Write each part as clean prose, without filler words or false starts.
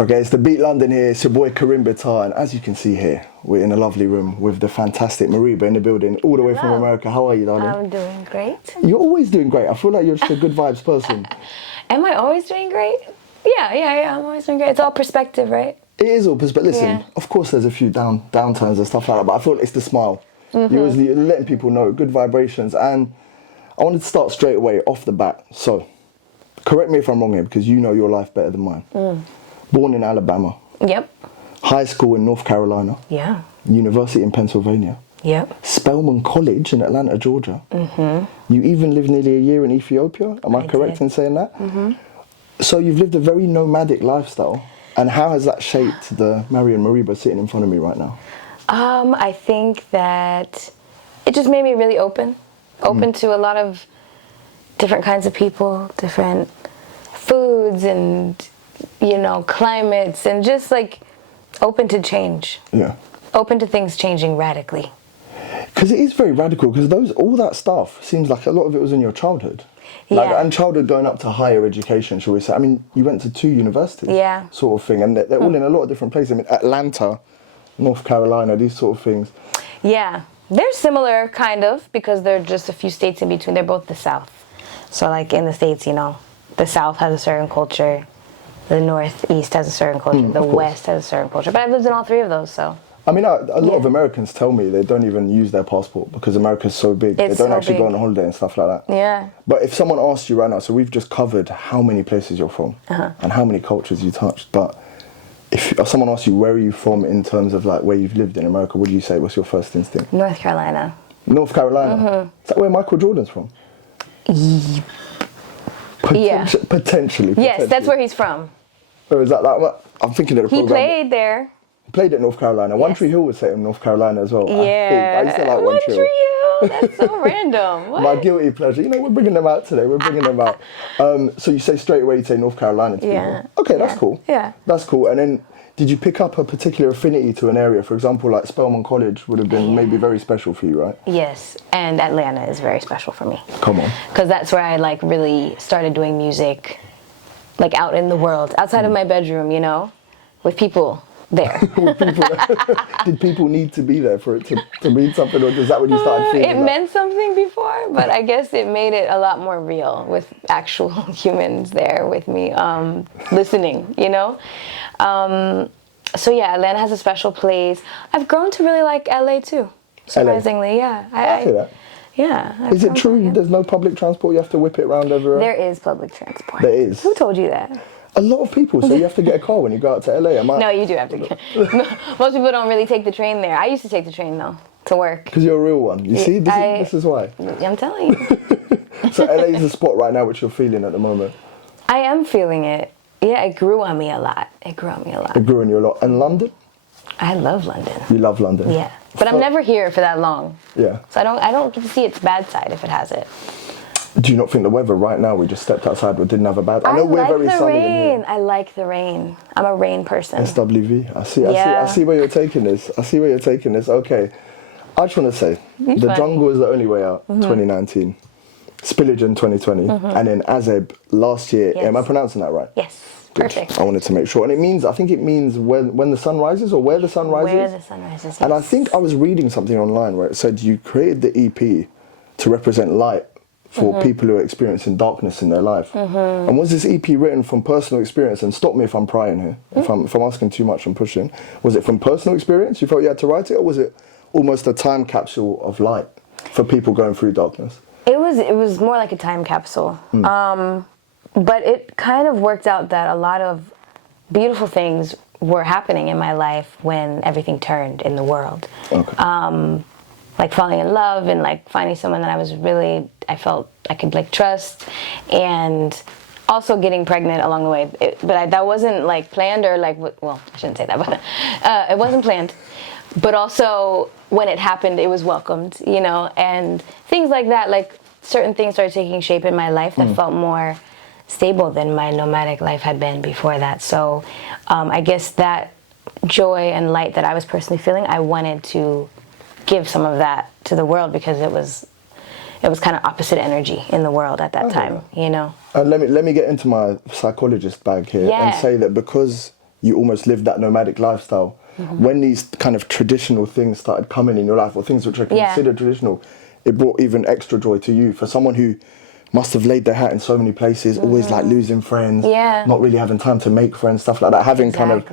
Okay, it's the Beat London here. It's your boy Karim Bitar, and as you can see here, we're in a lovely room with the fantastic Mereba in the building, all the way from America. How are you, darling? I'm doing great. You're always doing great. I feel like you're just a good vibes person. Am I always doing great? Yeah. I'm always doing great. It's all perspective, right? It is all perspective. Listen, Yeah. of course there's a few downturns and stuff like that, but I feel like it's the smile. You're letting people know, good vibrations. And I wanted to start straight away off the bat. So, correct me if I'm wrong here, because you know your life better than mine. Born in Alabama. Yep. High school in North Carolina. Yeah. University in Pennsylvania. Yep. Spelman College in Atlanta, Georgia. You even lived nearly a year in Ethiopia. Am I correct in saying that? So you've lived a very nomadic lifestyle. And how has that shaped the Marian Mereba sitting in front of me right now? I think that it just made me really open to a lot of different kinds of people, different foods and, climates, and just like open to change. Yeah. Open to things changing radically. Because it is very radical, because all that stuff seems like a lot of it was in your childhood. Yeah. And childhood going up to higher education, shall we say. I mean, you went to 2 universities. Yeah. Sort of thing. And they're all in a lot of different places. I mean, Atlanta, North Carolina, these sort of things. Yeah. They're similar, kind of, because they're just a few states in between. They're both the South. So, like, in the States, the South has a certain culture. The Northeast has a certain culture. The West has a certain culture. But I've lived in all 3 of those, so... I mean, a lot of Americans tell me they don't even use their passport because America's so big. They don't actually go on holiday and stuff like that. Yeah. But if someone asks you right now, so we've just covered how many places you're from and how many cultures you touched. But if someone asks you where are you from in terms of like where you've lived in America, what do you say? What's your first instinct? North Carolina. North Carolina? Is that where Michael Jordan's from? Potentially. Yes, that's where he's from. Or is that I'm thinking of the program. He played there. Played at North Carolina. One Tree Hill was set in North Carolina as well. Yeah. I used to like One Tree Hill. That's so random. What? My guilty pleasure. We're bringing them out today. We're bringing them out. So you say straight away, you say North Carolina to people. Okay, that's cool. Yeah. That's cool. And then did you pick up a particular affinity to an area? For example, like Spelman College would have been maybe very special for you, right? Yes. And Atlanta is very special for me. Come on. Because that's where I really started doing music, out in the world, outside of my bedroom, with people there. Did people need to be there for it to mean something, or is that when you started feeling it meant something before, but I guess it made it a lot more real with actual humans there with me listening, So yeah, Atlanta has a special place. I've grown to really like LA too, surprisingly. LA. I see that. Yeah. Is it true there's no public transport? You have to whip it around everywhere? There is public transport. There is? Who told you that? A lot of people say you have to get a car when you go out to LA. No, you do have to get... Most people don't really take the train there. I used to take the train, though, to work. Because you're a real one. You see? This is why. I'm telling you. So LA is the spot right now which you're feeling at the moment? I am feeling it. Yeah, it grew on me a lot. It grew on you a lot. And London? I love London. You love London? Yeah. But I'm never here for that long. Yeah. So I don't get to see its bad side if it has it. Do you not think the weather right now, we just stepped outside but didn't have a bad... I know we're very sunny in here. I like the rain. I'm a rain person. SWV. I see where you're taking this. Okay. I just want to say, The Jungle is the only way out, 2019. Spillage in 2020. And then Azeb last year. Yes. Am I pronouncing that right? Yes. Good. Perfect. I wanted to make sure. And I think it means when the sun rises, or where the sun rises. Where the sun rises, yes. And I think I was reading something online where it said you created the EP to represent light for people who are experiencing darkness in their life. And was this EP written from personal experience? And stop me if I'm prying here, if I'm asking too much and pushing. Was it from personal experience? You felt you had to write it, or was it almost a time capsule of light for people going through darkness? It was more like a time capsule. But it kind of worked out that a lot of beautiful things were happening in my life when everything turned in the world. Okay. Like falling in love and finding someone that I felt I could trust, and also getting pregnant along the way. That wasn't planned or well, I shouldn't say that, but it wasn't planned. But also when it happened, it was welcomed, and things like that. Certain things started taking shape in my life that felt more stable than my nomadic life had been before that. So I guess that joy and light that I was personally feeling, I wanted to give some of that to the world, because it was kind of opposite energy in the world at that time, Let me get into my psychologist bag here and say that because you almost lived that nomadic lifestyle. When these kind of traditional things started coming in your life, or things which are considered traditional, it brought even extra joy to you. For someone who must have laid their hat in so many places, always like losing friends, not really having time to make friends, stuff like that, having kind of...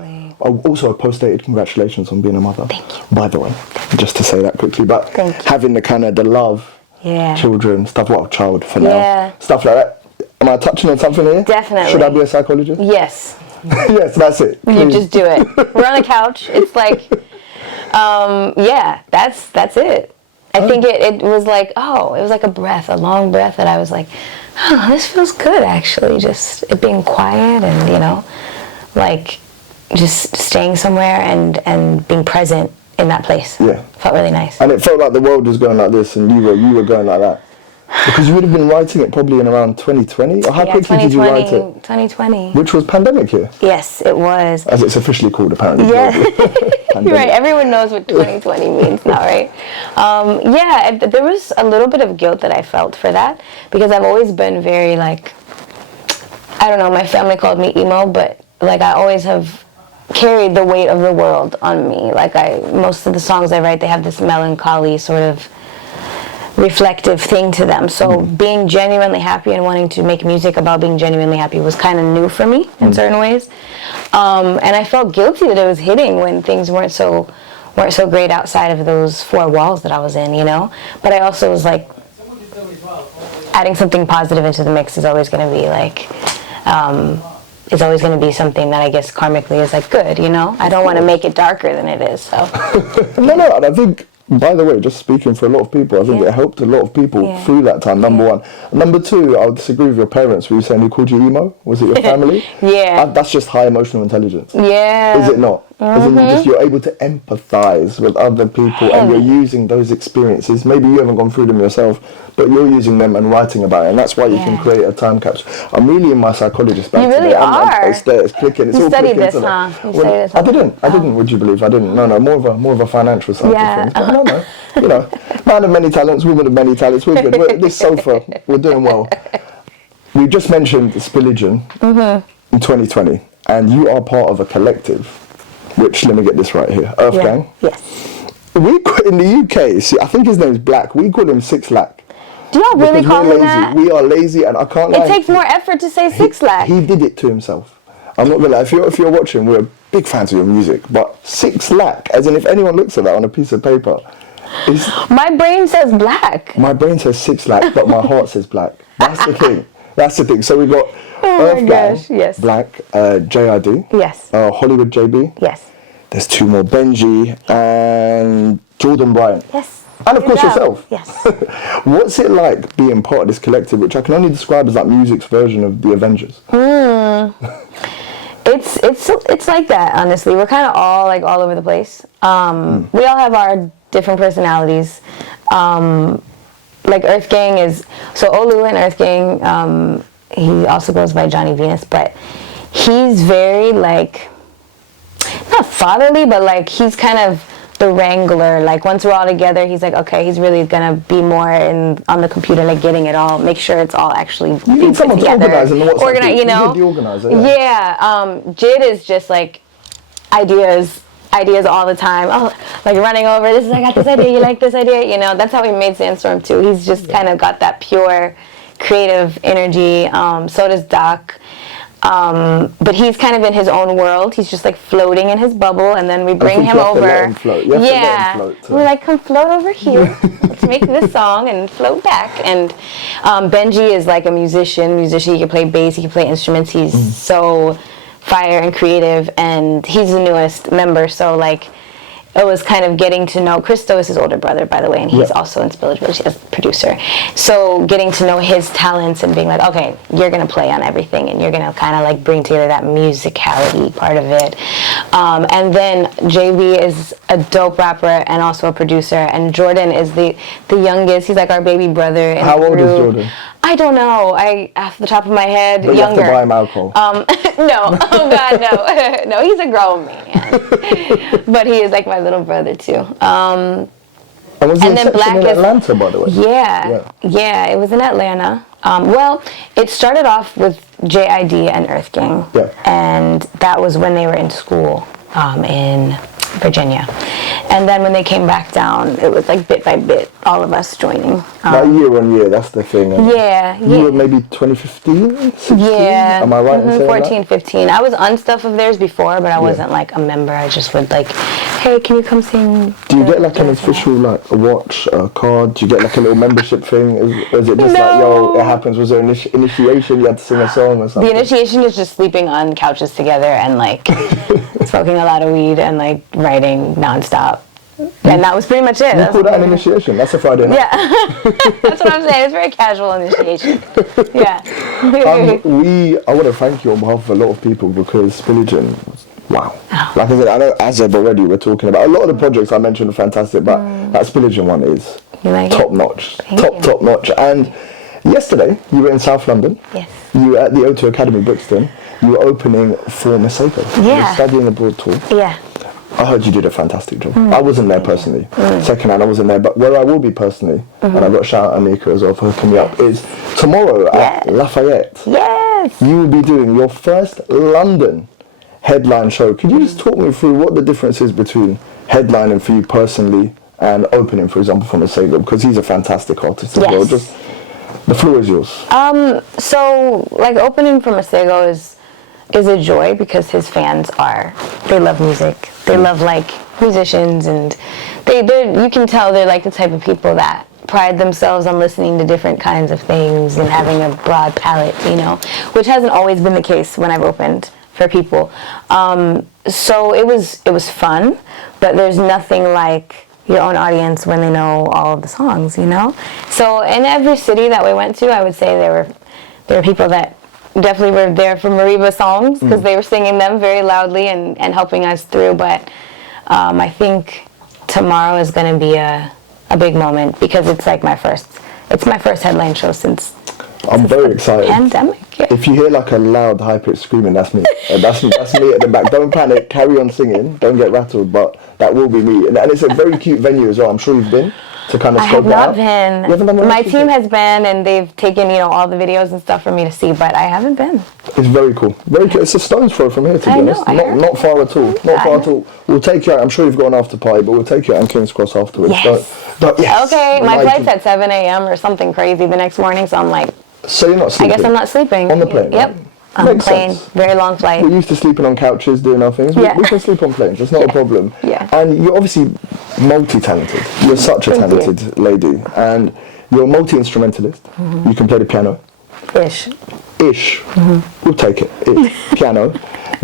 Also, a post-dated congratulations on being a mother. Thank you. By the way, just to say that quickly. But having the kind of the love, children, stuff, well, child for now, stuff like that. Am I touching on something here? Definitely. Should I be a psychologist? Yes. Yes, that's it. You just do it. We're on the couch. It's like, that's it. I think it was like, it was like a breath, a long breath that I was like, oh, this feels good actually. Just it being quiet and, you know, like just staying somewhere and being present in that place. Yeah. Felt really nice. And it felt like the world was going like this and you were going like that. Because you would have been writing it probably in around 2020? Or how quickly did you write it? 2020. Which was pandemic year? Yes, it was. As it's officially called, apparently. Yeah. You're right. Everyone knows what 2020 means now, right? There was a little bit of guilt that I felt for that. Because I've always been very, like, I don't know, my family called me emo, but, like, I always have carried the weight of the world on me. Like, most of the songs I write, they have this melancholy sort of reflective thing to them. So being genuinely happy and wanting to make music about being genuinely happy was kind of new for me in certain ways. And I felt guilty that it was hitting when things weren't so great outside of those four walls that I was in, you know? But I also was like, adding something positive into the mix is always going to be like, it's always going to be something that I guess karmically is like good, you know? I don't want to make it darker than it is, so. No, I think, by the way, just speaking for a lot of people, I think it helped a lot of people through that time, number one. Number two, I would disagree with your parents. Were you saying who called you emo? Was it your family? That's just high emotional intelligence. Yeah. Is it not? As in you're able to empathise with other people and you're using those experiences. Maybe you haven't gone through them yourself, but you're using them and writing about it. And that's why you can create a time capsule. I'm really in my psychologist bag today. You really are. It's there, it's clicking. It's you all studied clicking this, huh? I didn't, would you believe? I didn't. No, more of a financial side of things. But no. You know, man of many talents, woman of many talents. We're good. This sofa, we're doing well. We just mentioned Spillage in 2020, and you are part of a collective, which, let me get this right here, Earth Gang. Yes. We in the UK, see, I think his name's Black. We call him 6 Lakh. Do y'all really call him that? We are lazy, and I can't lie. It takes more effort to say 6 Lakh. He did it to himself. I'm not gonna lie. If you're watching, we're big fans of your music, but 6 Lakh, as in if anyone looks at that on a piece of paper. My brain says Black. My brain says 6 Lakh, but my heart says Black. That's the thing. That's the thing. So we got Earth Gang, Black, JID, Hollywood JB. Yes. There's 2 more, Benji and Jordan Bryant. Yes. And of course yourself. Yes. What's it like being part of this collective, which I can only describe as like music's version of the Avengers? It's like that, honestly. We're kind of all like all over the place. We all have our different personalities. Like Earth Gang is, so Olu in Earth Gang, he also goes by Johnny Venus, but he's very like, not fatherly, but like he's kind of the wrangler. Like once we're all together, he's like, okay, he's really gonna be more on the computer, like getting it all, make sure it's all actually you need someone to organize in the WhatsApp. You know, the organizer. Jid is just like ideas all the time. Oh, like running over. This is, I got this idea. You like this idea? You know, that's how we made Sandstorm too. He's just kind of got that pure creative energy. So does Doc. But he's kind of in his own world. He's just like floating in his bubble, and then we bring him over. We're like, come float over here. Let's make this song and float back. And Benji is like a musician. He can play bass. He can play instruments. He's so fire and creative, and he's the newest member. So like, it was kind of getting to know, Christo is his older brother, by the way, and he's also in Spillage Village as a producer. So getting to know his talents and being like, okay, you're going to play on everything, and you're going to kind of like bring together that musicality part of it. And then JB is a dope rapper and also a producer, and Jordan is the youngest. He's like our baby brother. How old is Jordan? I don't know. Off the top of my head, but younger. You have to buy him alcohol. No. Oh God, no. No, he's a grown man. But he is like my little brother too. And was the inception in Atlanta, by the way? Yeah. It was in Atlanta. Well, it started off with JID and Earth Gang. Yeah. And that was when they were in school in Virginia. And then when they came back down, it was like bit by bit, all of us joining. Like year on year, that's the thing. Yeah. You were maybe 2015, 16? Yeah. Am I right in saying 14, that? 15. I was on stuff of theirs before, but I wasn't like a member. I just would like, hey, can you come sing? Do you get like an official like a watch, a card? Do you get like a little membership thing? Or is it just like, yo, it happens? Was there initiation? You had to sing a song or something? The initiation is just sleeping on couches together and like smoking a lot of weed and like writing nonstop. And that was pretty much it. You call that an initiation? That's a Friday night. Yeah. That's what I'm saying. It's very casual initiation. Yeah. I want to thank you on behalf of a lot of people because Spillage, wow. Like I said, I know Azeb already we're talking about. A lot of the projects I mentioned are fantastic, but that Spillage one is top notch. Top notch. And yesterday, you were in South London. Yes. You were at the O2 Academy, Brixton. You were opening for Masego. Yeah. You were studying abroad tour. Yeah. I heard you did a fantastic job. I wasn't there personally. Secondhand, I wasn't there. But where I will be personally, and I've got to shout out Anika as well for hooking me up, is tomorrow at Lafayette. Yes. You will be doing your first London headline show. Could you just talk me through what the difference is between headlining for you personally and opening, for example, for Masego? Because he's a fantastic artist as well. Just the floor is yours. So like opening for Masego is a joy because his fans they love music. They love like musicians, and you can tell they're like the type of people that pride themselves on listening to different kinds of things and having a broad palette, which hasn't always been the case when I've opened for people. So it was fun, but there's nothing like your own audience when they know all of the songs, So in every city that we went to, I would say there were people that definitely were there for Mereba songs because they were singing them very loudly and helping us through. But I think tomorrow is going to be a big moment because it's like my first headline show since I'm very excited. Pandemic. Yeah. If you hear like a loud, high-pitched screaming, that's me. That's me at the back. Don't panic. Carry on singing. Don't get rattled. But that will be me. And it's a very cute venue as well. I'm sure you've been to kind of scope that out. I have not been. My team has been, and they've taken all the videos and stuff for me to see, but I haven't been. It's very cool. Very cool. It's a stone's throw from here, to be honest. Not far at all. Not far at all. We'll take you out. I'm sure you've got an after party, but we'll take you out on King's Cross afterwards. Yes. Yes. Okay, my flight's at 7 a.m. or something crazy the next morning, so I'm like... So you're not sleeping? I guess I'm not sleeping. On the plane? Yep. Right? On the plane. Very long flight. We're used to sleeping on couches, doing our things. We can sleep on planes. It's not a problem. Yeah. And you're obviously multi-talented. You're such a talented lady. And you're a multi-instrumentalist. You can play the piano. Ish. We'll take it. Piano.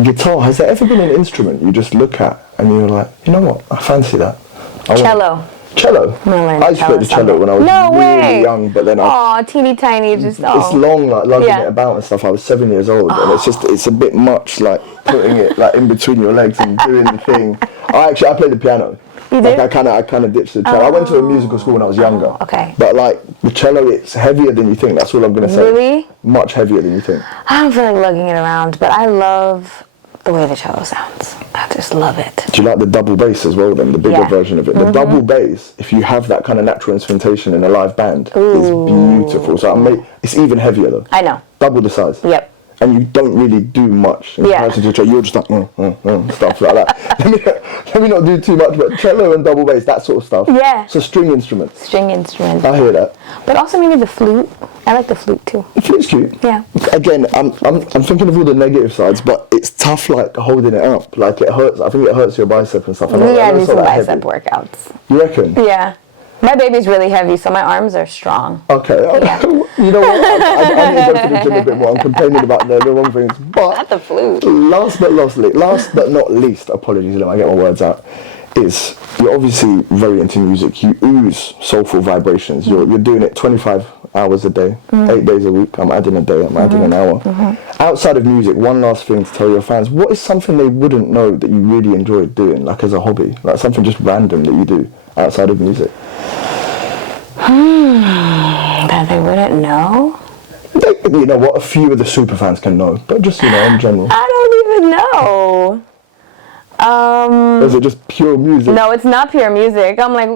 Guitar. Has there ever been an instrument you just look at and you're like, you know what? I fancy that. Cello. Cello. I used to play the cello when I was really young, but then teeny tiny, it's long, like lugging it about and stuff. I was 7 years old, and it's a bit much, like putting it like in between your legs and doing the thing. I played the piano. You did? I kind of ditched the cello. I went to a musical school when I was younger. Okay. But like the cello, it's heavier than you think. That's all I'm gonna say. Really? Much heavier than you think. I don't feel like lugging it around, but I love the way the cello sounds. I just love it. Do you like the double bass as well then, the bigger version of it? The double bass, if you have that kind of natural instrumentation in a live band, is beautiful. So it's even heavier though. I know. Double the size. Yep. And you don't really do much in comparison to a cello. You're just like, stuff like that. let me not do too much, but cello and double bass, that sort of stuff. Yeah. So string instruments. String instruments. I hear that. But also maybe the flute. I like the flute too. The flute's cute. Yeah. Again, I'm thinking of all the negative sides, but it's tough like holding it up. Like it hurts. I think it hurts your bicep and stuff. I do some bicep workouts. You reckon? Yeah. My baby's really heavy, so my arms are strong. Okay. Yeah. You know what? I need to go to the gym a bit more. I'm complaining about the wrong things. But not the flute. Last but not least, apologies, let me get my words out, is you're obviously very into music. You ooze soulful vibrations. You're doing it 25 hours a day, 8 days a week. I'm adding a day, I'm adding an hour. Outside of music, one last thing to tell your fans, what is something they wouldn't know that you really enjoy doing, like as a hobby? Like something just random that you do outside of music? That they wouldn't know? You know what, a few of the super fans can know, but just, in general. I don't even know. Is it just pure music? No, it's not pure music. I'm like,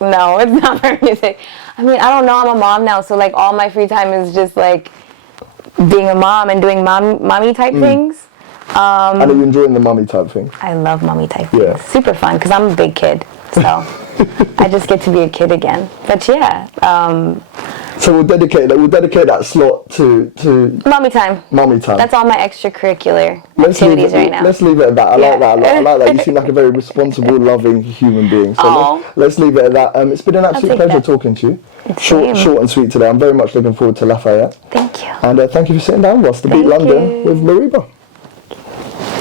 no, it's not pure music. I mean, I don't know. I'm a mom now, so like all my free time is just like being a mom and doing mommy type things. And are you enjoying the mummy type thing? I love mommy type things. Yeah. Super fun because I'm a big kid, so I just get to be a kid again. But yeah. So we'll dedicate that slot to Mommy time. Mommy time. That's all my extracurricular activities right now. Let's leave it at that. I like that a lot. I like that. You seem like a very responsible, loving human being. So let's leave it at that. It's been an absolute pleasure talking to you. Short and sweet today. I'm very much looking forward to Lafayette. Thank you. And thank you for sitting down with us to Beat London with Mereba.